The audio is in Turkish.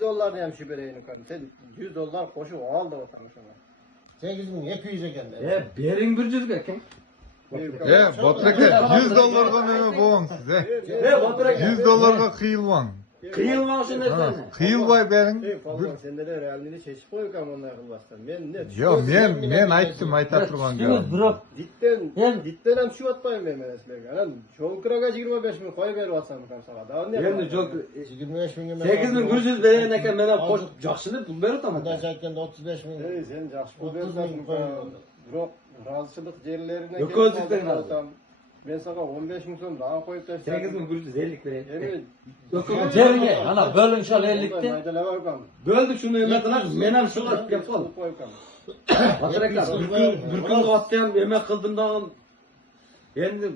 $100 diyem şu bereğini yukarı. Sen $100 koşu al da vatandaş ona. 8200 ekendi. Berin bir cüzge kim? Batırak'a $100'dan mene boğun size. Batırak'a. $100'ga kıyılvan. Kıyılmasın desene. Kıyılbay berin. Falan sende de realini seçip koyukam onları kılbastan. Men ne? Yo, men ayttım, ayta turgan joğum. Ditten hem şu atmayın ben esmege. Anan şonkıraga 25 bin koy verip atsam kamsaga. Daha ne? Endi çok 25 bin 8100 beren eken mene koş jakşılıp pul berip Bundan tamam. aytganda 35 bin. Hey sen жақсы 30 koyuyorsan bin koyuyor. Yok, razışılık yerlerine Yok, gelip özlükten aldım, aldım. ben sana 15 bin so'm daha koyup taşıyorum. 8150 beren. Evet. Yok jerge ana bölün şal 50'te. Maydalaba koyalım. Böldü şunu emek kılar men şular gep kal. Batırak'a bir gün atlayan emek kıldım dağın. Endi